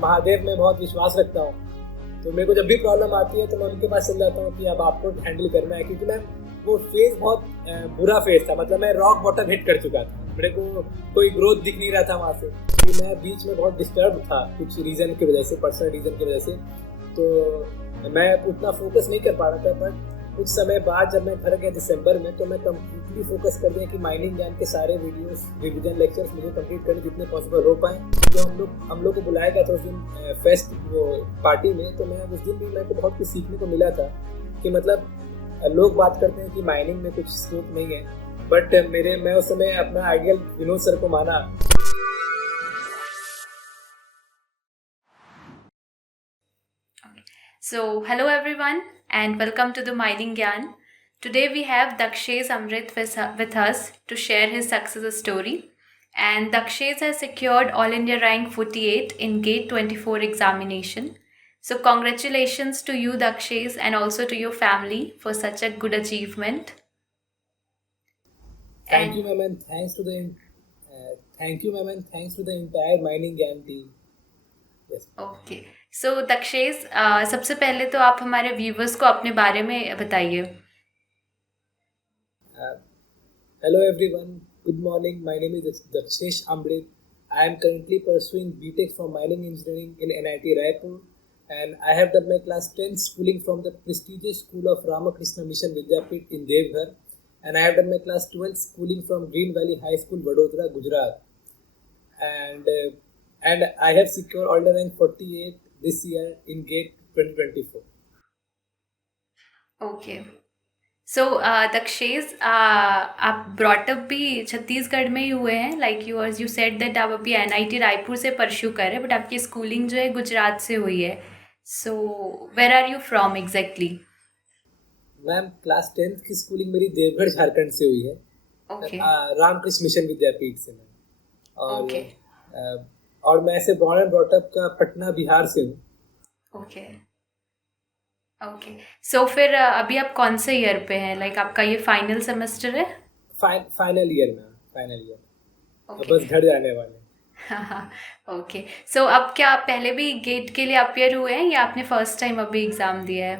महादेव में बहुत विश्वास रखता हूँ, तो मेरे को जब भी प्रॉब्लम आती है तो मैं उनके पास चल जाता हूँ कि अब आपको हैंडल करना है, क्योंकि मैं वो फेज बहुत बुरा फेज था, मतलब मैं रॉक बॉटम हिट कर चुका था, मेरे को कोई ग्रोथ दिख नहीं रहा था वहाँ से, कि मैं बीच में बहुत डिस्टर्ब था कुछ रीज़न की वजह से, पर्सनल रीज़न की वजह से, तो मैं उतना फोकस नहीं कर पा रहा था। बट कुछ समय बाद जब मैं घर गया दिसंबर में, तो मैं कम्प्लीटली फोकस कर दिया कि माइनिंग ज्ञान के सारे वीडियोस, रिविजन लेक्चर्स मुझे कंप्लीट करने जितने पॉसिबल हो पाए। जो हम लोग को बुलाया गया था उस दिन फेस्ट वो पार्टी में, तो मैं उस दिन भी मेरे को बहुत कुछ सीखने को मिला था कि मतलब लोग बात करते हैं कि माइनिंग में कुछ स्कोप नहीं है, बट मैं उस समय अपना आइडियल विनोद सर को माना। So, hello everyone and welcome to the Mining Gyan. Today we have Dakshesh Amrit with us to share his success story. And Dakshesh has secured All India rank 48 in GATE 24 examination. So, congratulations to you, Dakshesh, and also to your family for such a good achievement. Thank you, ma'am, and thanks to the entire Mining Gyan team. Yes. Okay. So, Dakshesh, सबसे पहले तो आप हमारे viewers को अपने बारे में बताइए. Hello everyone, good morning. My name is Dakshesh Amrit. I am currently pursuing BTech from Mining Engineering in NIT Raipur, and I have done my class 10 schooling from the prestigious school of Ramakrishna Mission Vidyapit in Devghar, and I have done my class 12 schooling from Green Valley High School, Vadodara, Gujarat. And I have secured all the rank 48 this year in GATE 2024. Okay. सो दक्षेश, आप brought up भी छत्तीसगढ़ में ही हुए हैं, like you said that आप अभी NIT Raipur से pursue कर रहे हैं, बट आपकी स्कूलिंग जो है गुजरात से हुई है. So where are you from exactly? Ma'am class 10th की स्कूलिंग मेरी देवघर झारखंड से हुई है. ओके. रामकृष्ण मिशन विद्यापीठ से मैम. ओके. और मैं ऐसे बॉर्न एंड ब्रॉटअप का पटना बिहार से हूँ. ओके. ओके. सो फिर अभी आप कौन से ईयर पे हैं? लाइक आपका ये फाइनल सेमेस्टर है? फाइनल ईयर में. Final year. ओके. बस घर जाने वाले. ओके. सो अब क्या आप पहले भी गेट के लिए अपियर हुए हैं या आपने फर्स्ट टाइम अभी एग्जाम दिया है?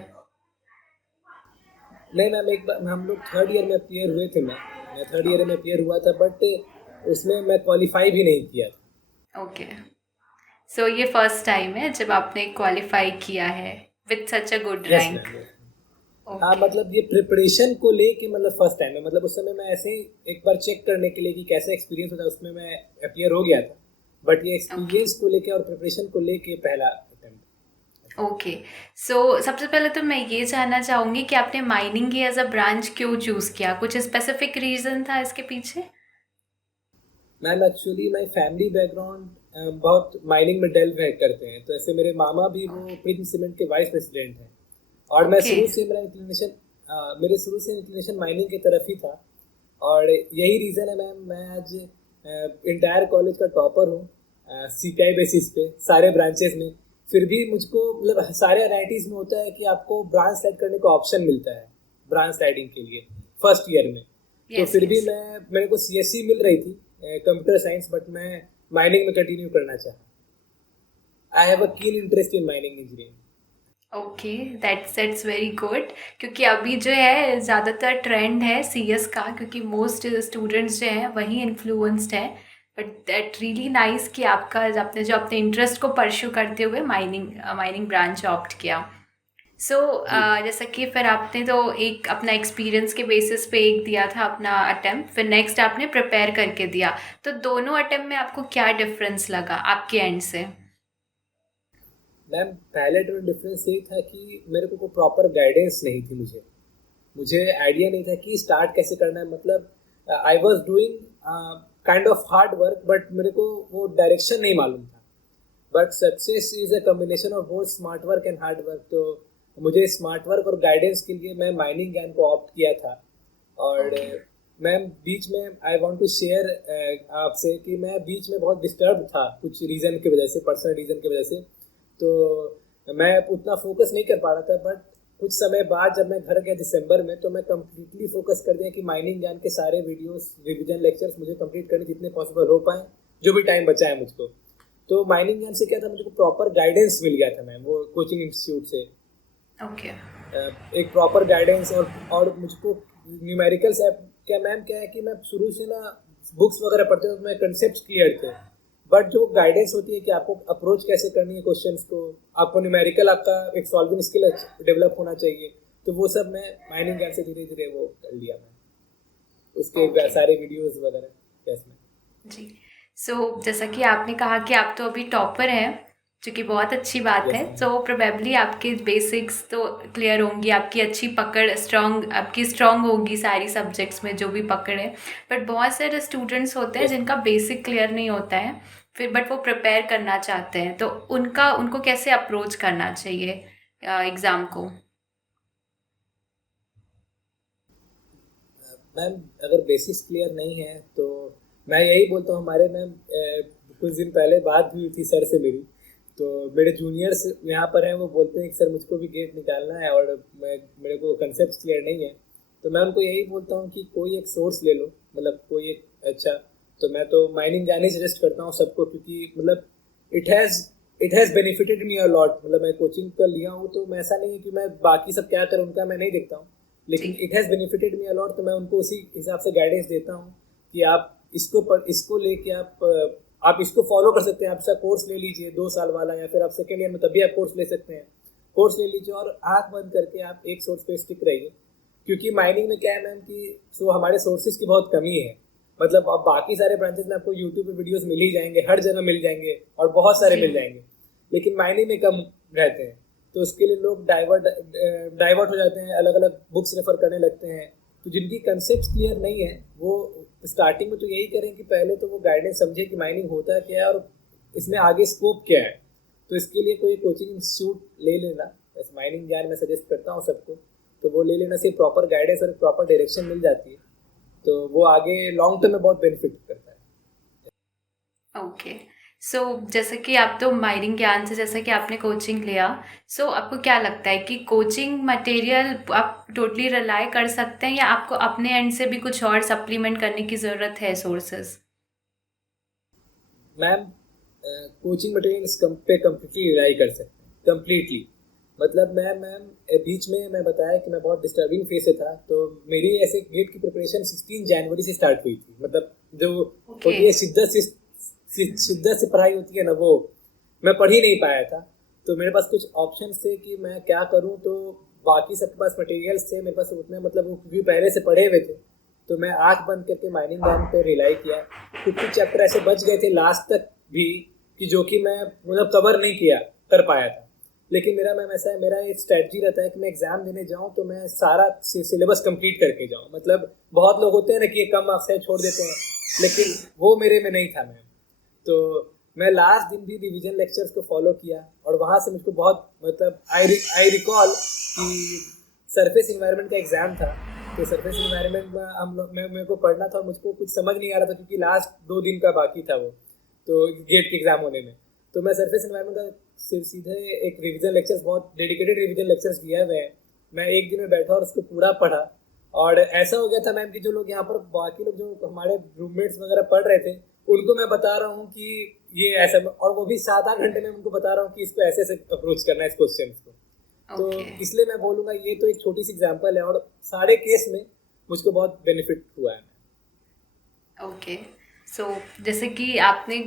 नहीं मैम, एक बार हम लोग थर्ड ईयर में अपियर हुए थे. मैं थर्ड ईयर में अपियर हुआ था, बट उसमें मैं क्वालिफाई भी नहीं किया था. ओके. सो ये फर्स्ट टाइम है जब आपने क्वालिफाई किया है with such a good rank? हाँ, मतलब ये प्रिपरेशन को लेके मतलब फर्स्ट टाइम है. मतलब उस समय मैं ऐसे ही एक बार चेक करने के लिए कि कैसा एक्सपीरियंस होता है, उसमें मैं अपियर हो गया था. बट ये एक्सपीरियंस को लेके और प्रिपरेशन को लेके पहला अटेम्प्ट. ओके. सो सबसे पहले तो मैं ये जानना चाहूँगी कि आपने माइनिंग एज अ ब्रांच क्यों चूज़ किया? कुछ स्पेसिफिक रीज़न था इसके पीछे? Ma'am actually my family background बहुत माइनिंग में डेल्व करते हैं. तो ऐसे मेरे मामा भी वो प्रिंस सीमेंट के वाइस प्रेसिडेंट हैं, और मैं शुरू से मेरे शुरू से इंक्लिनेशन माइनिंग की तरफ ही था. और यही रीज़न है मैम, मैं आज इंटायर कॉलेज का टॉपर हूँ CPI बेसिस पे सारे ब्रांचेस में. फिर भी मुझको मतलब सारे NITs में होता है कि आपको ब्रांच साइड करने का ऑप्शन मिलता है ब्रांच साइडिंग के लिए फर्स्ट ईयर में. तो फिर भी मेरे को CSE मिल रही थी कंप्यूटर साइंस, बट मैं माइनिंग में कंटिन्यू करना चाहा. I have a keen interest in mining engineering. Okay, that's very good. क्योंकि अभी जो है ज़्यादातर ट्रेंड है CS का, क्योंकि मोस्ट स्टूडेंट्स जो हैं वही इन्फ्लुएंस्ड हैं. बट दैट रियली नाइस कि आपका आपने जो अपने इंटरेस्ट को परस्यू करते हुए माइनिंग ब्रांच ऑप्ट किया. सो जैसा कि फिर आपने तो एक अपना एक्सपीरियंस के बेसिस पे एक दिया था अपना अटेम्प्ट, फिर नेक्स्ट आपने प्रिपेयर करके दिया. तो दोनों अटेम्प्ट में आपको क्या डिफरेंस लगा आपके एंड से? मैम पहले तो डिफरेंस यही था कि मेरे को प्रॉपर गाइडेंस नहीं थी. मुझे आइडिया नहीं था कि स्टार्ट कैसे करना है. मतलब I was doing kind of hard work, but मेरे को वो डायरेक्शन नहीं मालूम था. But success is a combination of both smart work and hard work. तो मुझे स्मार्ट वर्क और गाइडेंस के लिए मैं माइनिंग ज्ञान को ऑप्ट किया था. और मैम बीच में आई वांट टू शेयर आपसे कि मैं बीच में बहुत डिस्टर्ब था कुछ रीज़न की वजह से, पर्सनल रीज़न की वजह से. तो मैं उतना फोकस नहीं कर पा रहा था. बट कुछ समय बाद जब मैं घर गया दिसंबर में, तो मैं कम्प्लीटली फोकस कर दिया कि माइनिंग ज्ञान के सारे वीडियोस, रिविजन लेक्चर्स मुझे कंप्लीट करने जितने पॉसिबल हो पाए, जो भी टाइम बचा है मुझको. तो माइनिंग ज्ञान से क्या था, मुझे प्रॉपर गाइडेंस मिल गया था मैम वो कोचिंग इंस्टीट्यूट से। ओके। एक प्रॉपर गाइडेंस, और मुझको न्यूमेरिकल्स क्या मैम क्या है कि मैं शुरू से ना बुक्स वगैरह पढ़ते थे तो मैं कंसेप्ट क्लियर थे, बट जो गाइडेंस होती है कि आपको अप्रोच कैसे करनी है क्वेश्चंस को, आपको न्यूमेरिकल आपका एक सॉल्विंग स्किल डेवलप होना चाहिए, तो वो सब मैं माइनिंग ज्ञान से धीरे धीरे वो कर लिया मैं, उसके ओके सारे वीडियोस वगैरह। Yes ma'am. जी। सो जैसा कि आपने कहा कि आप तो अभी टॉपर हैं, जो कि बहुत अच्छी बात है। Yes ma'am. सो प्रोबेबली आपके बेसिक्स तो क्लियर होंगी, आपकी अच्छी पकड़ स्ट्रॉन्ग, आपकी स्ट्रॉन्ग होगी सारी सब्जेक्ट्स में जो भी पकड़ है। बट बहुत सारे स्टूडेंट्स होते हैं यस जिनका बेसिक क्लियर नहीं होता है, फिर बट वो प्रिपेयर करना चाहते हैं, तो उनको कैसे अप्रोच करना चाहिए एग्ज़ाम को? मैम अगर बेसिक्स क्लियर नहीं है तो मैं यही बोलता हूँ, हमारे मैम कुछ दिन पहले बात हुई थी सर से मेरी, तो मेरे जूनियर्स यहाँ पर हैं, वो बोलते हैं कि सर मुझको भी गेट निकालना है और मेरे को कंसेप्ट क्लियर नहीं है, तो मैं उनको यही बोलता हूँ कि कोई एक सोर्स ले लो, मतलब कोई एक अच्छा, तो मैं तो माइनिंग जाने सजेस्ट करता हूँ सबको, क्योंकि मतलब it has it has benefited me a lot. मतलब मैं कोचिंग कर लिया हूँ तो मैं ऐसा नहीं है कि मैं बाकी सब क्या करें उनका मैं नहीं देखता हूँ, जी लेकिन it has benefited me a lot, तो मैं उनको उसी हिसाब से गाइडेंस देता हूँ कि आप इसको लेके आप इसको फॉलो कर सकते हैं। आप इसका कोर्स ले लीजिए 2 साल वाला, या फिर आप सेकेंड ईयर में तभी आप कोर्स ले सकते हैं, कोर्स ले लीजिए और आँख बंद करके आप एक सोर्स पे स्टिक रहिए, क्योंकि माइनिंग में क्या है मैम कि हमारे सोर्सेज की बहुत कमी है। मतलब अब बाकी सारे ब्रांचेस में आपको यूट्यूब पे वीडियोस मिल ही जाएंगे, हर जगह मिल जाएंगे और बहुत सारे जी मिल जाएंगे, लेकिन माइनिंग में कम रहते हैं, तो उसके लिए लोग डाइवर्ट हो जाते हैं, अलग अलग बुक्स रेफर करने लगते हैं। तो जिनकी कंसेप्ट क्लियर नहीं है वो स्टार्टिंग में तो यही करें कि पहले तो वो गाइडेंस समझे कि माइनिंग होता क्या है और इसमें आगे स्कोप क्या है, तो इसके लिए कोई कोचिंग इंस्टीट्यूट ले लेना, बस माइनिंग ज्ञान मैं सजेस्ट करता हूँ सबको, तो वो ले लेना से प्रॉपर गाइडेंस और प्रॉपर डायरेक्शन मिल जाती है, तो वो आगे लॉन्ग टर्म में बहुत बेनिफिट करता है। ओके। सो जैसे कि आप तो माइनिंग ज्ञान से, जैसे कि आपने कोचिंग लिया, सो आपको क्या लगता है कि कोचिंग मटेरियल आप टोटली रिलाई कर सकते हैं, या आपको अपने एंड से भी कुछ और सप्लीमेंट करने की ज़रूरत है सोर्सेज? मैम कोचिंग मटेरियल पे कम्प्लीटली रिलाई कर सकते हैं, कम्प्लीटली। मतलब मैम बीच में मैं बताया कि मैं बहुत डिस्टर्बिंग फेज से था, तो मेरी ऐसे गेट की प्रिपरेशन 16 जनवरी से स्टार्ट हुई थी। मतलब जो ओके होती है शिद्दत से पढ़ाई होती है ना, वो मैं पढ़ ही नहीं पाया था, तो मेरे पास कुछ ऑप्शन थे कि मैं क्या करूं, तो बाकी सबके पास मटेरियल्स थे, मेरे पास उतने मतलब वो क्योंकि पहले से पढ़े हुए थे, तो मैं आंख बंद करके माइनिंग ज्ञान पे रिलाई किया। कुछ चैप्टर ऐसे बच गए थे लास्ट तक भी कि जो कि मैं मतलब कवर नहीं कर पाया था, लेकिन मेरा मैम ऐसा है, मेरा एक स्ट्रेटजी रहता है कि मैं एग्जाम देने जाऊं तो मैं सारा सिलेबस कंप्लीट करके जाऊं। मतलब बहुत लोग होते हैं ना कि ये कम मार्क्स है छोड़ देते हैं, लेकिन वो मेरे में नहीं था मैम। तो मैं लास्ट दिन भी रिवीजन लेक्चर्स को फॉलो किया और वहाँ से मुझको बहुत मतलब आई रिकॉल कि सरफेस इन्वायरमेंट का एग्ज़ाम था, तो सरफेस इन्वायरमेंट में हम लोग मेरे को पढ़ना था और मुझको कुछ समझ नहीं आ रहा था क्योंकि लास्ट 2 दिन का बाकी था वो, तो गेट के एग्ज़ाम होने में। तो मैं सरफेस इन्वायरमेंट का सीधे एक रिवीजन लेक्चर्स, बहुत डेडिकेटेड रिवीजन लेक्चर्स दिए हुए हैं, मैं एक दिन में बैठा और उसको पूरा पढ़ा। और ऐसा हो गया था मैम कि जो लोग यहाँ पर बाकी लोग जो हमारे रूममेट्स वगैरह पढ़ रहे थे उनको मैं बता रहा हूँ कि ये ऐसा, और वो भी 7-8 घंटे में उनको बता रहा हूँ कि इसको ऐसे ऐसे अप्रोच करना है इस क्वेश्चन को। तो ओके इसलिए मैं बोलूँगा ये तो एक छोटी सी एग्जांपल है और सारे केस में मुझको बहुत बेनिफिट हुआ है। ओके। सो जैसे कि आपने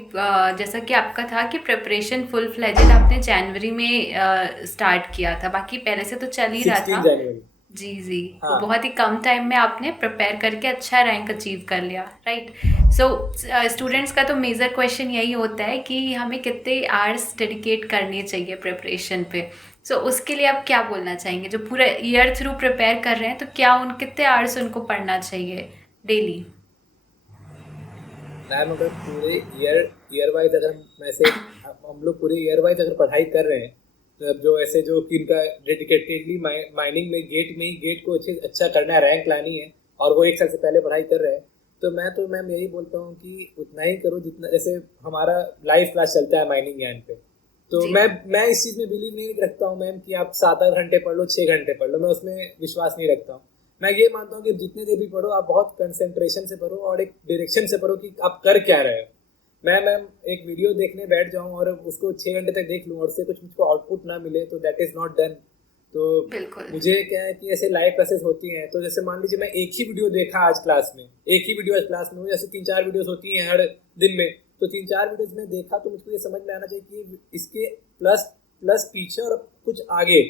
जैसा कि आपका था कि प्रिपरेशन फुल फ्लेजेड आपने जनवरी में स्टार्ट किया था, बाकी पहले से तो चल ही रहा 16 था। जनवरी। जी जी। तो हाँ बहुत ही कम टाइम में आपने प्रिपेयर करके अच्छा रैंक अचीव कर लिया, राइट? सो स्टूडेंट्स का तो मेजर क्वेश्चन यही होता है कि हमें कितने आवर्स डेडिकेट करने चाहिए प्रिपरेशन पे। सो उसके लिए आप क्या बोलना चाहेंगे, जो पूरा ईयर थ्रू प्रिपेयर कर रहे हैं, तो क्या कितने आवर्स उनको पढ़ना चाहिए डेली? मैम अगर पूरे ईयर वाइज अगर हम ऐसे हम लोग पूरे ईयर वाइज अगर पढ़ाई कर रहे हैं, मतलब जो ऐसे जो कि इनका डेडिकेटेडली माइनिंग में गेट को अच्छा करना है, रैंक लानी है, और वो 1 साल से पहले पढ़ाई कर रहे हैं, तो मैं तो मैम यही बोलता हूँ कि उतना ही करो जितना, जैसे हमारा लाइव क्लास चलता है माइनिंग ज्ञान पे, तो जी मैं इस चीज़ में बिलीव नहीं रखता हूँ मैम कि आप 7-8 घंटे पढ़ लो, 6 घंटे पढ़ लो, मैं उसमें विश्वास नहीं रखता हूँ। मैं ये मानता हूँ कि जितने देर भी पढ़ो आप बहुत कंसंट्रेशन से पढ़ो और एक डायरेक्शन से पढ़ो कि आप कर क्या रहे हो। मैम एक वीडियो देखने बैठ जाऊं और उसको 6 घंटे तक देख लूं और उससे कुछ मुझको आउटपुट ना मिले तो दैट इज नॉट डन। तो बिल्कुल। मुझे क्या है कि ऐसे लाइव क्लासेस होती हैं, तो जैसे मान लीजिए मैं एक ही वीडियो देखा आज क्लास में, एक ही वीडियो आज क्लास में, जैसे 3-4 वीडियोस होती हैं हर दिन में, तो 3-4 वीडियोस में देखा तो मुझको ये समझ में आना चाहिए कि इसके प्लस प्लस पीछे और कुछ आगे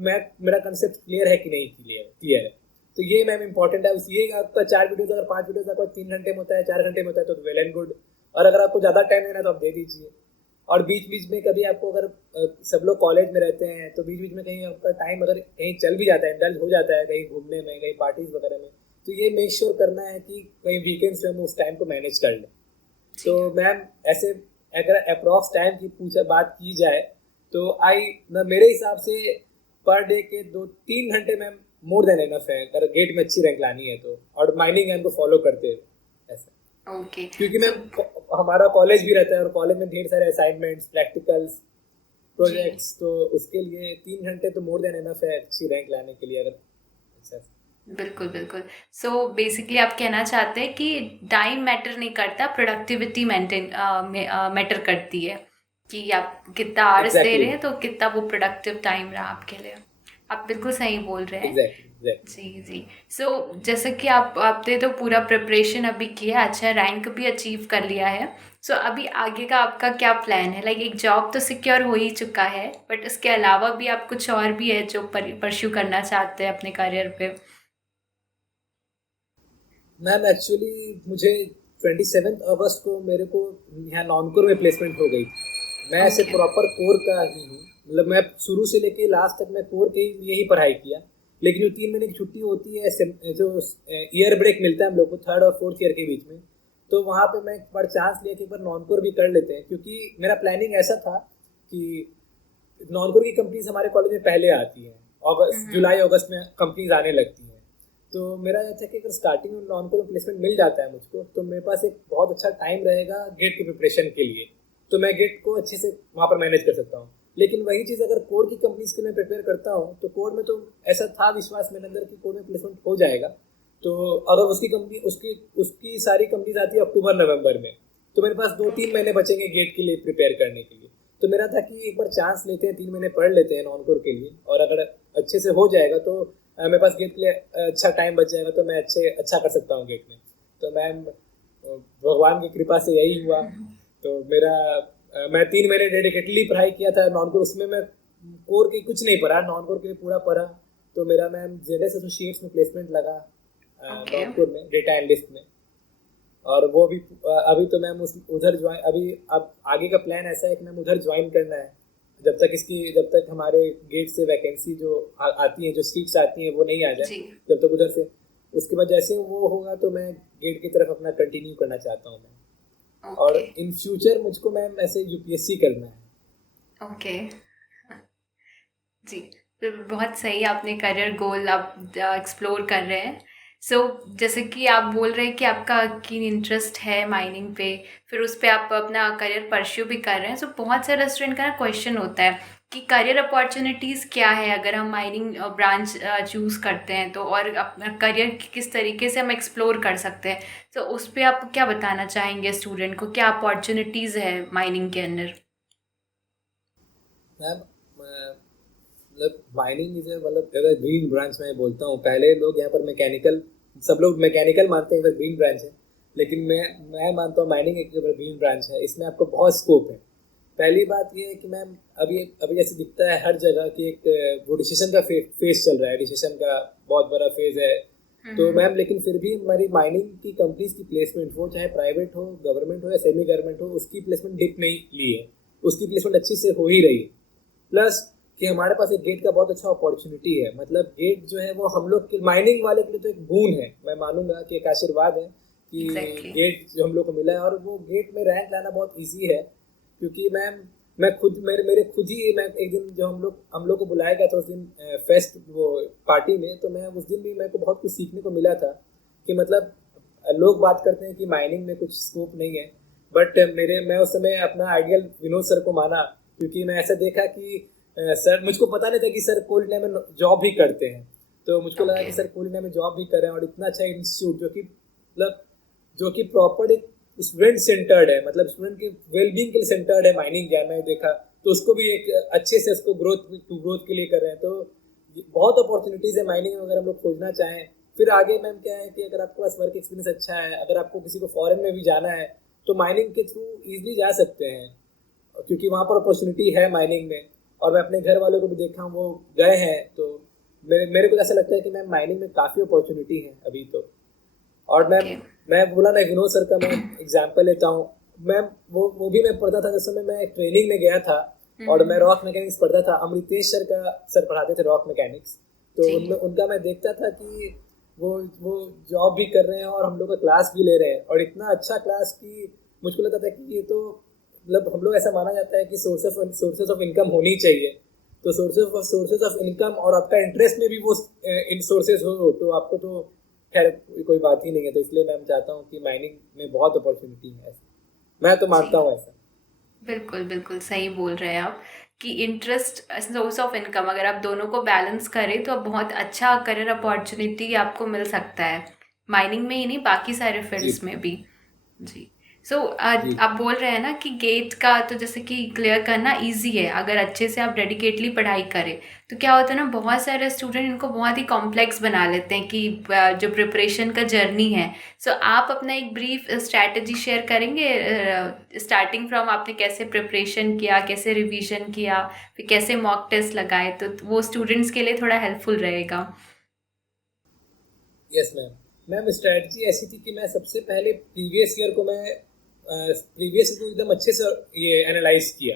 मैं मेरा कंसेप्ट क्लियर है कि नहीं क्लियर क्लियर है। तो ये मैम इंपॉर्टेंट है। ये आपका 4 वीडियोस अगर 5 वीडियोस आपका 3 घंटे में होता है, 4 घंटे में होता है तो वेल एंड गुड। और अगर आपको ज़्यादा टाइम देना है तो आप दे दीजिए। और बीच बीच में कभी आपको अगर सब लोग कॉलेज में रहते हैं तो बीच बीच में कहीं आपका टाइम अगर कहीं चल भी जाता है, इंडल्ज हो जाता है कहीं घूमने में, कहीं पार्टीज वगैरह में, तो ये मेक श्योर करना है कि कहीं वीकेंड्स में हम उस टाइम को मैनेज कर लें। तो मैम ऐसे अगर अप्रॉक्स टाइम की बात की जाए तो मेरे हिसाब से पर डे के 2-3 घंटे मैम मोर देन इनफ है अगर गेट में अच्छी रैंक लानी है तो, और माइनिंग एम को फॉलो करते हुए ऐसा। ओके। क्योंकि मैम हमारा कॉलेज भी रहता है और कॉलेज में ढेर सारे असाइनमेंट्स, प्रैक्टिकल्स, प्रोजेक्ट्स, तो उसके लिए 3 घंटे तो मोर देन इनफ है अच्छी रैंक लाने के लिए। अगर अच्छा, बिल्कुल बिल्कुल। सो बेसिकली आप कहना चाहते हैं कि टाइम मैटर नहीं करता, प्रोडक्टिविटी मैटर करती है कि आप कितना आवर्स दे रहे हैं तो कितना वो प्रोडक्टिव टाइम रहा आपके लिए। आप बिल्कुल सही बोल रहे हैं। जी जी। सो जैसे कि आपने तो पूरा प्रिपरेशन अभी किया, अच्छा रैंक भी अचीव कर लिया है। सो अभी आगे का आपका क्या प्लान है? लाइक एक जॉब तो सिक्योर हो ही चुका है, बट इसके अलावा भी आप कुछ और भी है जो परस्यू करना चाहते हैं अपने करियर पे? मैम एक्चुअली मुझे 27 अगस्त को मेरे को यहाँ नॉनकोर में प्लेसमेंट हो गई। मैं ऐसे प्रॉपर कोर का ही हूँ, मतलब मैं शुरू से लेके लास्ट तक मैं कोर के यही पढ़ाई किया। लेकिन जो 3 महीने की छुट्टी होती है, जो ईयर ब्रेक मिलता है हम लोग को 3rd और 4th ईयर के बीच में, तो वहाँ पे मैं एक बार चांस लिया कि एक बार नॉन कोर भी कर लेते हैं। क्योंकि मेरा प्लानिंग ऐसा था कि नॉन कोर की कंपनीज हमारे कॉलेज में पहले आती हैं, अगस्त जुलाई अगस्त में कंपनीज आने लगती हैं। तो मेरा यह था कि अगर स्टार्टिंग में नॉन कोर में प्लेसमेंट मिल जाता है मुझको तो मेरे पास एक बहुत अच्छा टाइम रहेगा गेट की प्रिपरेशन के लिए, तो मैं गेट को अच्छे से वहाँ पर मैनेज कर सकता हूँ। लेकिन वही चीज़ अगर कोर की कंपनीज के लिए प्रिपेयर करता हूँ तो कोर में तो ऐसा था विश्वास मेरे अंदर कि कोर में प्लेसमेंट हो जाएगा। तो अगर उसकी कंपनी उसकी सारी कंपनीज आती है अक्टूबर नवंबर में, तो मेरे पास 2-3 महीने बचेंगे गेट के लिए प्रिपेयर करने के लिए। तो मेरा था कि एक बार चांस लेते हैं, 3 महीने पढ़ लेते हैं नॉन कोर के लिए, और अगर अच्छे से हो जाएगा तो मेरे पास गेट के लिए अच्छा टाइम बच जाएगा तो मैं अच्छा कर सकता हूँ गेट में। तो मैम भगवान की कृपा से यही हुआ। तो मैं 3 महीने डेडिकेटली पढ़ाई किया था नॉन कोर, उसमें मैं कोर के कुछ नहीं पढ़ा, नॉन कोर के लिए पूरा पढ़ा। तो मेरा मैम जेडएस एसोसिएट्स में प्लेसमेंट लगा नॉन कोर में, डेटा एनालिस्ट में। और वो भी अभी तो मैम उधर ज्वाइन, अब आगे का प्लान ऐसा है कि मैम उधर ज्वाइन करना है जब तक हमारे गेट से वैकेंसी जो आती है, जो सीट्स आती हैं वो नहीं आ जाए, जब तक उधर से, उसके बाद जैसे वो होगा तो मैं गेट की तरफ अपना कंटिन्यू करना चाहता हूँ मैं। और इन फ्यूचर मुझको मैम ऐसे यूपीएससी करना है। ओके जी, बहुत सही, आपने करियर गोल आप एक्सप्लोर कर रहे हैं। जैसे कि आप बोल रहे हैं कि आपका कीन इंटरेस्ट है माइनिंग पे, फिर उस पर आप अपना करियर परस्यू भी कर रहे हैं। बहुत सारे स्टूडेंट का क्वेश्चन होता है कि करियर अपॉर्चुनिटीज़ क्या है अगर हम माइनिंग ब्रांच चूज़ करते हैं तो, और अपना करियर किस तरीके से हम एक्सप्लोर कर सकते हैं। तो उस पर आप क्या बताना चाहेंगे स्टूडेंट को, क्या अपॉर्चुनिटीज़ है माइनिंग के अंदर? मैम मतलब माइनिंग इज मतलब अगर ग्रीन ब्रांच में बोलता हूँ, पहले लोग यहाँ पर मैकेनिकल, सब लोग मैकेनिकल मानते हैं ग्रीन ब्रांच है, लेकिन मैं मानता हूँ माइनिंग एक ग्रीन ब्रांच है। इसमें आपको बहुत स्कोप है। पहली बात ये है कि मैम अभी जैसे दिखता है हर जगह कि एक वो रिसेशन का फेज चल रहा है, रिसेशन का बहुत बड़ा फेज है। तो मैम लेकिन फिर भी हमारी माइनिंग की कंपनीज की प्लेसमेंट, वो चाहे प्राइवेट हो, गवर्नमेंट हो या सेमी गवर्नमेंट हो, उसकी प्लेसमेंट डिप नहीं ली है, उसकी प्लेसमेंट अच्छी से हो ही रही है। प्लस कि हमारे पास एक गेट का बहुत अच्छा अपॉर्चुनिटी है। मतलब गेट जो है वो हम लोग के माइनिंग वाले के लिए तो एक बून है, मैं मानूंगा कि एक आशीर्वाद है कि गेट जो हम लोग को मिला है। और वो गेट में रैंक लाना बहुत ईजी है, क्योंकि मैं खुद मेरे खुद ही, मैं एक दिन जो हम लोग को बुलाया गया था उस दिन फेस्ट वो पार्टी में, तो मैं उस दिन भी मेरे को बहुत कुछ सीखने को मिला था कि मतलब लोग बात करते हैं कि माइनिंग में कुछ स्कोप नहीं है, बट मैं उस समय अपना आइडियल विनोद सर को माना, क्योंकि मैं ऐसा देखा कि सर, मुझको पता नहीं था कि सर कोल इंडिया में जॉब भी करते हैं। तो मुझको लगा कि सर कोल इंडिया में जॉब भी कर रहे हैं, और इतना अच्छा इंस्टीट्यूट जो कि प्रॉपर एक स्टूडेंट सेंटर्ड है, मतलब स्टूडेंट के वेलबींग के लिए सेंटर्ड है माइनिंग क्या मैं देखा, तो उसको भी एक अच्छे से उसको ग्रोथ के लिए कर रहे हैं। तो बहुत अपॉर्चुनिटीज़ है माइनिंग में अगर हम लोग खोजना चाहें। फिर आगे मैम क्या है कि अगर आपके पास वर्क एक्सपीरियंस अच्छा है, अगर आपको किसी को फॉरेन में भी जाना है तो माइनिंग के थ्रू ईजिली जा सकते हैं, क्योंकि वहाँ पर अपॉर्चुनिटी है माइनिंग में। और मैं अपने घर वालों को भी देखा हूँ, वो गए हैं, तो मेरे को ऐसा लगता है कि मैम माइनिंग में काफ़ी अपॉर्चुनिटी है अभी तो। और ओके। मैं बोला ना विनोद सर का मैं एग्जाम्पल लेता हूँ। मैं वो भी मैं पढ़ता था जिस समय मैं ट्रेनिंग में गया था, और मैं रॉक मैकेनिक्स पढ़ता था। अमृतेश सर पढ़ाते थे रॉक मैकेनिक्स। तो जी। उनका मैं देखता था कि वो जॉब भी कर रहे हैं और हम लोग का क्लास भी ले रहे हैं, और इतना अच्छा क्लास कि मुझको लगता था कि ये तो मतलब हम लोग ऐसा माना जाता है कि सोर्सेस ऑफ इनकम होनी चाहिए। तो सोर्सेस ऑफ इनकम और आपका इंटरेस्ट में भी वो इन सोर्सेज हो तो आपको तो खैर कोई बात ही नहीं है। तो इसलिए मैं चाहता हूँ कि माइनिंग में बहुत अपॉर्चुनिटी है, मैं तो जी, मानता हूँ ऐसा। बिल्कुल, बिल्कुल सही बोल रहे हैं आप कि इंटरेस्ट सोर्स ऑफ इनकम अगर आप दोनों को बैलेंस करें तो बहुत अच्छा करियर अपॉर्चुनिटी आपको मिल सकता है, माइनिंग में ही नहीं बाकी सारे जी फील्ड्स में भी। जी। सो जी आप बोल रहे हैं ना कि गेट का तो जैसे कि क्लियर करना इजी है अगर अच्छे से आप डेडिकेटली पढ़ाई करें। तो क्या होता है ना बहुत सारे स्टूडेंट इनको बहुत ही कॉम्प्लेक्स बना लेते हैं कि जो प्रिपरेशन का जर्नी है। सो आप अपना एक ब्रीफ स्ट्रैटेजी शेयर करेंगे स्टार्टिंग फ्रॉम आपने कैसे प्रिपरेशन किया, कैसे रिवीजन किया, फिर कैसे मॉक टेस्ट लगाए, तो वो स्टूडेंट्स के लिए थोड़ा हेल्पफुल रहेगा। Yes ma'am. मैम स्ट्रैटेजी ऐसी थी कि मैं सबसे पहले प्रीवियस ईयर को एकदम अच्छे से ये एनालाइज किया।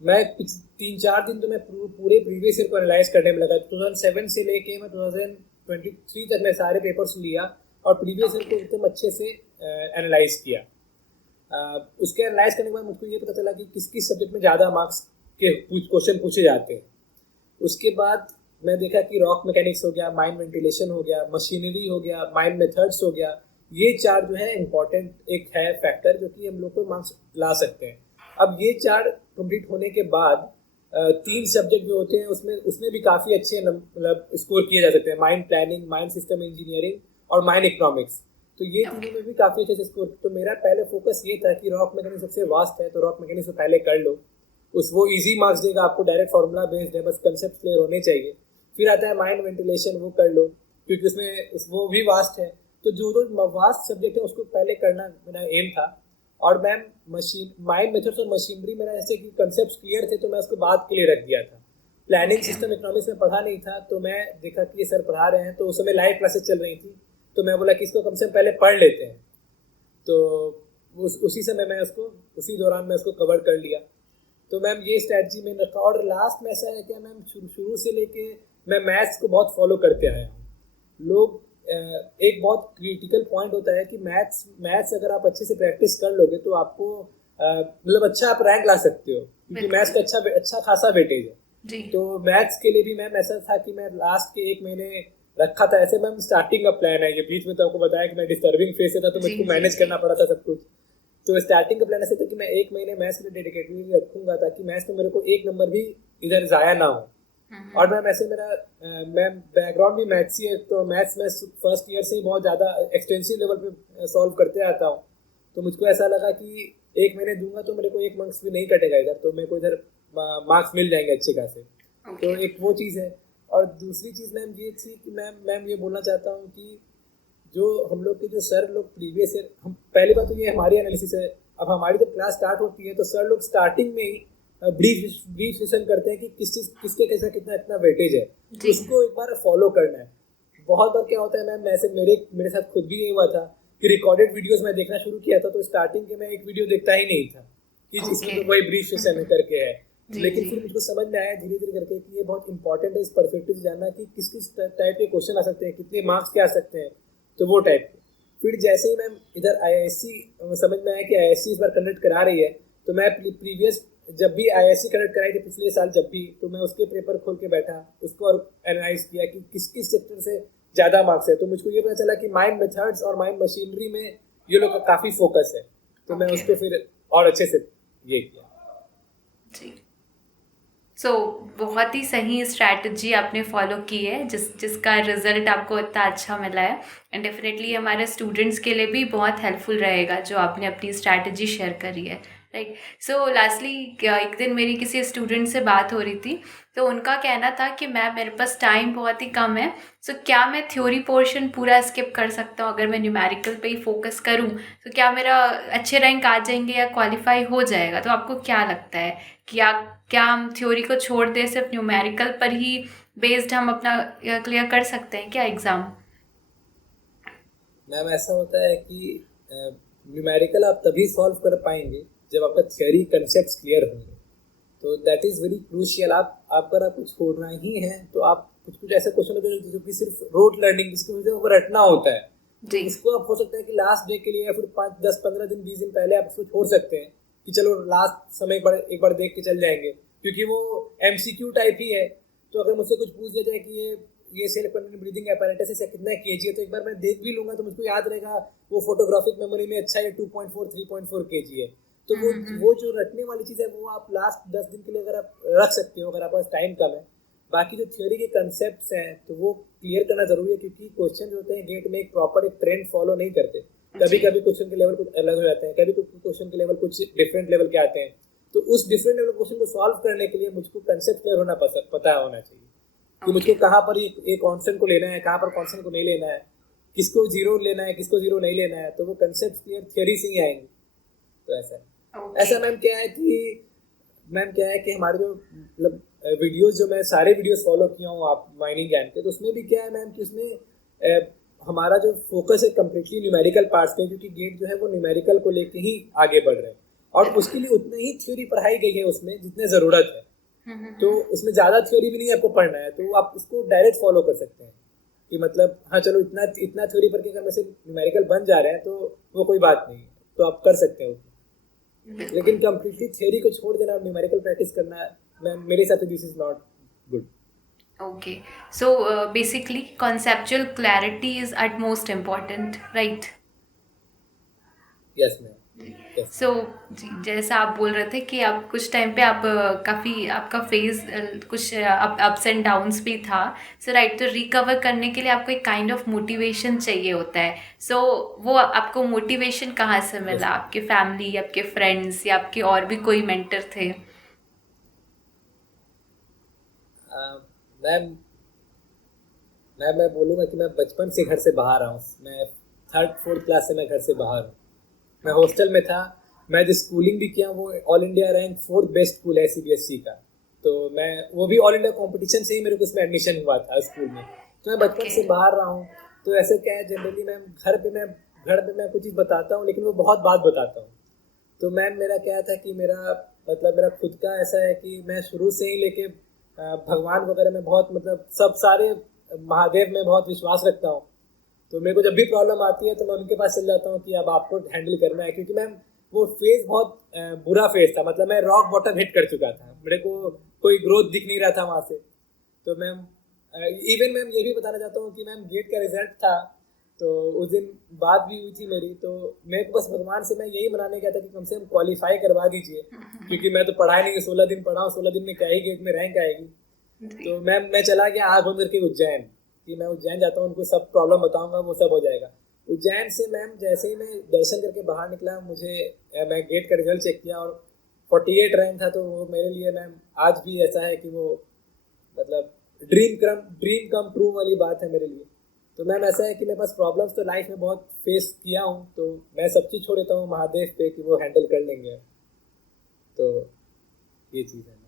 मैं 3-4 दिन तो मैं पूरे प्रीवियस ईयर को एनालाइज करने में लगा। 2007 से लेके मैं 2023 तक मैं सारे पेपर्स लिया और प्रीवियस ईयर को ओके। एकदम अच्छे से एनालाइज किया। उसके एनालाइज करने के बाद मुझको ये पता चला कि किस किस सब्जेक्ट में ज़्यादा मार्क्स के क्वेश्चन पूछे जाते हैं। उसके बाद मैं देखा कि रॉक मैकेनिक्स हो गया, माइन वेंटिलेशन हो गया, मशीनरी हो गया, माइन मेथड्स हो गया, ये 4 जो है इम्पॉर्टेंट एक है फैक्टर जो कि हम लोग को मार्क्स ला सकते हैं। अब ये 4 कंप्लीट होने के बाद 3 सब्जेक्ट जो होते हैं उसमें उसमें भी काफ़ी अच्छे मतलब स्कोर किए जा सकते हैं, mind planning, mind system engineering और माइंड इकोनॉमिक्स। तो ये तीनों ओके। में भी काफ़ी अच्छे से स्कोर। तो मेरा पहले फोकस ये था कि रॉक मैकेनिक्स सबसे वास्ट है तो रॉक मैकेनिक्स को पहले कर लो, वो इजी मार्क्स देगा आपको, डायरेक्ट फार्मूला बेस्ड है, बस कंसेप्ट क्लियर होने चाहिए। फिर आता है माइंड वेंटिलेशन, वो कर लो क्योंकि वो भी वास्ट है। तो जो जो वास्ट सब्जेक्ट है उसको पहले करना मेरा एम था। और मैम माइंड मेथड्स और मशीनरी मेरा ऐसे कि कंसेप्ट क्लियर थे तो मैं उसको बाद के लिए रख दिया था। Planning okay. सिस्टम इकोनॉमिक्स में पढ़ा नहीं था, तो मैं देखा कि ये सर पढ़ा रहे हैं, तो उस समय लाइव क्लासेस चल रही थी, तो मैं बोला कि इसको कम से कम पहले पढ़ लेते हैं। तो उसी समय मैं उसी दौरान मैं उसको कवर कर लिया। तो मैम ये स्ट्रैटेजी मैंने रखा। और लास्ट में ऐसा है कि मैम शुरू से लेके मैं मैथ्स को बहुत फॉलो करते आया हूँ। लोग एक बहुत क्रिटिकल पॉइंट होता है कि मैथ्स अगर आप अच्छे से प्रैक्टिस कर लोगे तो आपको मतलब अच्छा आप रैंक ला सकते हो, क्योंकि मैथ्स बिल्कुल। का अच्छा खासा वेटेज है। जी। तो मैथ्स के लिए भी मैम ऐसा था कि मैं लास्ट के 1 महीने रखा था ऐसे। मैम स्टार्टिंग का प्लान है ये, बीच में तो आपको बताया कि मैं डिस्टर्बिंग फेस से था तो जी। मुझको जी। मैनेज जी। करना पड़ा था सब कुछ। तो स्टार्टिंग का प्लान ऐसे था कि मैं 1 महीने मैथ्स के लिए डेडिकेटली रखूंगा ताकि मैथ्स में मेरे को 1 नंबर भी इधर ज़ाया ना हो। और मैम ऐसे मैं बैकग्राउंड भी मैथ्स ही है, तो मैथ्स में फर्स्ट ईयर से ही बहुत ज़्यादा एक्सटेंसिव लेवल पे सॉल्व करते आता हूँ। तो मुझको ऐसा लगा कि 1 महीने दूंगा तो मेरे को 1 मार्क्स भी नहीं कटेगा इधर, तो मेरे को इधर मार्क्स मिल जाएंगे अच्छे खासे। तो ओके। एक वो चीज़ है। और दूसरी चीज़ मैम ये थी कि मैम ये बोलना चाहता हूँ कि जो हम लोग के जो सर लोग प्रीवियस ईयर, हम पहली बात तो ये हमारी एनालिसिस है। अब हमारी जब क्लास स्टार्ट होती है तो सर लोग स्टार्टिंग में ही ब्रीफ सेशन करते हैं कि किसके कैसा कितना इतना वेटेज है, तो जी। उसको एक बार फॉलो करना है। बहुत बार क्या होता है मैम, ऐसे मेरे साथ खुद भी ये हुआ था कि रिकॉर्डेड वीडियोस मैं देखना शुरू किया था, तो स्टार्टिंग के मैं एक वीडियो देखता ही नहीं था कि इसमें ओके। तो वही ब्रीफ सेशन करके है। जी। लेकिन जी। फिर मुझको समझ में आया धीरे धीरे करके कि ये बहुत इंपॉर्टेंट है इस परस्पेक्टिव से जानना कि किस किस टाइप के क्वेश्चन आ सकते हैं, कितने मार्क्स के आ सकते हैं, तो वो टाइप के। फिर जैसे ही मैम इधर आईआईएससी समझ में आया कि आईआईएससी इस बार कंडक्ट करा रही है, तो मैं प्रीवियस जब भी आईआईएससी कंडक्ट कराई थी पिछले साल जब भी, तो मैं उसके पेपर खोल के बैठा, उसको और एनालाइज किया कि किस किस सेक्टर से ज़्यादा मार्क्स है। तो मुझको ये पता चला कि माइंड मेथड्स और माइंड मशीनरी में ये लोग का काफ़ी फोकस है, तो मैं ओके। उसको फिर और अच्छे से ये किया। जी। सो बहुत ही सही स्ट्रैटेजी आपने फॉलो की है जिसका रिजल्ट आपको इतना अच्छा मिला है, एंड डेफिनेटली हमारे स्टूडेंट्स के लिए भी बहुत हेल्पफुल रहेगा जो आपने अपनी स्ट्रैटेजी शेयर करी है, राइट। सो लास्टली एक दिन मेरी किसी स्टूडेंट से बात हो रही थी, तो उनका कहना था कि मैम मेरे पास टाइम बहुत ही कम है, सो क्या मैं थ्योरी पोर्शन पूरा स्किप कर सकता हूँ? अगर मैं न्यूमेरिकल पे ही फोकस करूँ तो क्या मेरा अच्छे रैंक आ जाएंगे या क्वालिफाई हो जाएगा? तो आपको क्या लगता है कि क्या हम थ्योरी को छोड़ दे, सिर्फ न्यूमेरिकल पर ही बेस्ड हम अपना क्लियर कर सकते हैं क्या एग्ज़ाम? मैम ऐसा होता है कि न्यूमेरिकल आप तभी सॉल्व कर पाएंगे जब आपका थियोरी कंसेप्ट क्लियर होंगे। तो दैट इज़ वेरी क्रूशियल। आप अगर आपको छोड़ना ही है तो आप कुछ कुछ ऐसे क्वेश्चन होते हैं जो कि सिर्फ रोट लर्निंग जिसकी वजह से वो रटना होता है, तो जी। उसको आप हो सकता है कि लास्ट डे के लिए या फिर 5 10 15 दिन 20 दिन पहले आप उसको छोड़ सकते हैं कि चलो लास्ट समय एक बार देख के चल जाएंगे, क्योंकि वो एमसीक्यू टाइप ही है। तो अगर मुझसे कुछ पूछ दिया जाए कि ये सेल्फ कंटेन्ड ब्रीदिंग apparatus है कितना केजी है, तो एक बार मैं देख भी लूंगा तो मुझको याद रहेगा वो फोटोग्राफिक मेमोरी में अच्छा है 2.4 3.4 केजी है। तो वो जो रटने वाली चीज़ है वो आप लास्ट 10 दिन के लिए अगर आप रख सकते हो, अगर आपके पास टाइम कम है। बाकी जो थ्योरी के कंसेप्ट हैं तो वो क्लियर करना जरूरी है, क्योंकि क्वेश्चन जो होते हैं गेट में एक प्रॉपर एक ट्रेंड फॉलो नहीं करते। कभी कभी क्वेश्चन के लेवल कुछ अलग हो जाते हैं, कभी क्वेश्चन के लेवल कुछ डिफरेंट लेवल के आते हैं। तो उस डिफरेंट लेवल क्वेश्चन को सॉल्व करने के लिए मुझको कंसेप्ट क्लियर होना पता होना चाहिए कि मुझको कहाँ पर एक कांस्टेंट को लेना है, कहाँ पर कांस्टेंट को नहीं लेना है, किसको जीरो लेना है, किसको जीरो नहीं लेना है। तो वो कंसेप्ट क्लियर थ्योरी से ही आएंगे। तो ऐसा है। ऐसा मैम क्या है कि हमारे जो मतलब वीडियोस जो मैं सारे वीडियोस फॉलो किया हूँ आप माइनिंग ज्ञान के, तो उसमें भी क्या है मैम कि उसमें हमारा जो फोकस है कम्प्लीटली न्यूमेरिकल पार्ट्स पे, क्योंकि गेट जो है वो न्यूमेरिकल को लेके ही आगे बढ़ रहे हैं और उसके लिए उतने ही थ्योरी पढ़ाई गई है उसमें जितने ज़रूरत है। तो उसमें ज़्यादा थ्योरी भी नहीं आपको पढ़ना है, तो आप उसको डायरेक्ट फॉलो कर सकते हैं कि मतलब हाँ चलो इतना थ्योरी पढ़ के अगर मेरे से न्यूमेरिकल बन जा रहे हैं तो वो कोई बात नहीं है, तो आप कर सकते हैं उसमें। लेकिन कम्प्लीटली थ्योरी को छोड़ देना, न्यूमेरिकल प्रैक्टिस करना, मेरे हिसाब से this is not good. Okay, so basically conceptual clarity is at most important, right? Yes ma'am, yes. So जी, जैसा आप बोल रहे थे कि आप कुछ टाइम पे आप काफ़ी आपका फेज कुछ अप्स एंड डाउन्स भी था, सो राइट। तो रिकवर करने के लिए आपको एक काइंड ऑफ मोटिवेशन चाहिए होता है। सो वो आपको मोटिवेशन कहाँ से मिला? आपके फैमिली, आपके फ्रेंड्स, या आपके और भी कोई मेंटर थे? मैम मैं बोलूँगा कि मैं बचपन से घर से बाहर रहा हूँ। मैं 3rd 4th क्लास से मैं घर से बाहर हूँ। मैं हॉस्टल में था। मैं जो स्कूलिंग भी किया वो all India rank 4th best school है CBSE का। तो मैं वो भी ऑल इंडिया कंपटीशन से ही मेरे को उसमें एडमिशन हुआ था स्कूल में। तो मैं बचपन से बाहर रहा हूँ। तो ऐसे क्या है जनरली मैं घर पे मैं कुछ चीज़ बताता हूँ, लेकिन वो बहुत बात बताता हूँ। तो मैम मेरा क्या था कि मेरा खुद का ऐसा है कि मैं शुरू से ही लेके भगवान वगैरह में बहुत मतलब सब सारे महादेव में बहुत विश्वास रखता हूँ। तो मेरे को जब भी प्रॉब्लम आती है तो मैं उनके पास चल जाता हूँ कि अब आपको हैंडल करना है, क्योंकि मैम वो फेज बहुत बुरा फेज था। मतलब मैं रॉक बॉटम हिट कर चुका था, मेरे को कोई ग्रोथ दिख नहीं रहा था वहाँ से। तो मैम इवन मैम ये भी बताना चाहता हूँ कि मैम गेट का रिजल्ट था, तो उस दिन बात भी हुई थी मेरी। तो मेरे को बस भगवान से मैं यही मनाने गया था कि कम से कम क्वालिफाई करवा दीजिए, क्योंकि मैं तो पढ़ा नहीं, 16 दिन पढ़ा हूँ, 16 दिन में क्या ही गेट में रैंक आएगी। तो मैं चला गया आग बंद करके उज्जैन, कि मैं उज्जैन जाता हूँ, उनको सब प्रॉब्लम बताऊंगा, वो सब हो जाएगा। उज्जैन से मैम जैसे ही मैं दर्शन करके बाहर निकला, मैं गेट का रिजल्ट चेक किया और 48 रैंक था। तो वो मेरे लिए मैम आज भी ऐसा है कि वो मतलब ड्रीम कम ट्रू वाली बात है मेरे लिए। तो मैम ऐसा है कि मेरे पास प्रॉब्लम्स तो लाइफ में बहुत फेस किया हूँ, तो मैं सब चीज़ छोड़ देता हूँ महादेव पे कि वो हैंडल कर लेंगे। तो ये चीज़ है।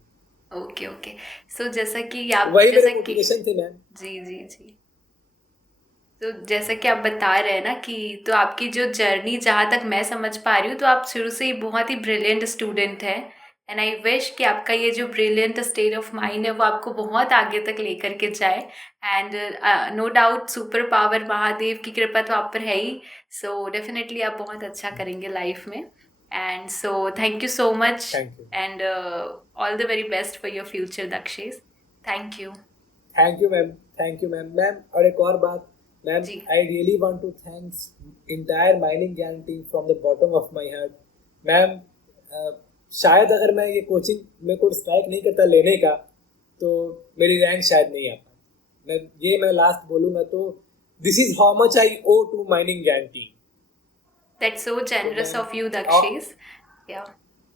Okay okay. सो जैसा कि आप वही जैसा मेरे मोटिवेशन थे मैम। जी जी जी। तो जैसा कि आप बता रहे हैं ना कि तो आपकी जो जर्नी, जहाँ तक मैं समझ पा रही हूँ, तो आप शुरू से ही बहुत ही ब्रिलियंट स्टूडेंट हैं, एंड आई विश कि आपका ये जो ब्रिलियंट स्टेट ऑफ माइंड है वो आपको बहुत आगे तक लेकर के जाए। And no doubt super power Mahadev की कृपा तो आप पर है ही। सो डेफिनेटली आप बहुत अच्छा करेंगे लाइफ में। And so thank you so much, thank you, and all the very best for your future Dakshesh. Thank you. Thank you ma'am, thank you ma'am. Ma'am और एक और बात मैम, जी I really want to thanks entire mining Gyan team from the bottom of my heart. Ma'am शायद अगर मैं ये coaching मेरे को स्ट्राइक नहीं करता लेने का, तो मेरी रैंक शायद नहीं आ पाती। मैं लास्ट बोलूँगा तो this is how much I owe to mining Gyan team. That's so तो generous मैं of you, Dakshish. Yeah.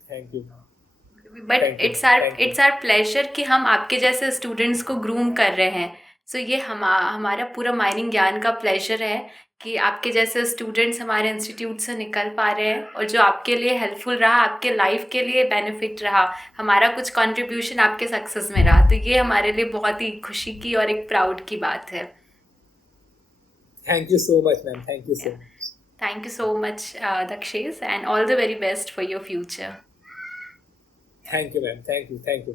Thank you but thank you it's our thank you. It's our pleasure कि हम आपके जैसे स्टूडेंट्स को ग्रूम कर रहे हैं। सो ये हमारा पूरा माइनिंग ज्ञान का प्लेजर है कि आपके जैसे स्टूडेंट्स हमारे इंस्टीट्यूट से निकल पा रहे हैं, और जो आपके लिए हेल्पफुल रहा, आपके लाइफ के लिए बेनिफिट रहा, हमारा कुछ कंट्रीब्यूशन आपके सक्सेस में रहा, तो ये हमारे लिए बहुत ही खुशी की और एक प्राउड की बात है। Thank you so much ma'am, thank you so much. Thank you so much, Dakshish, and all the very best for your future. Thank you ma'am, thank you ma'am.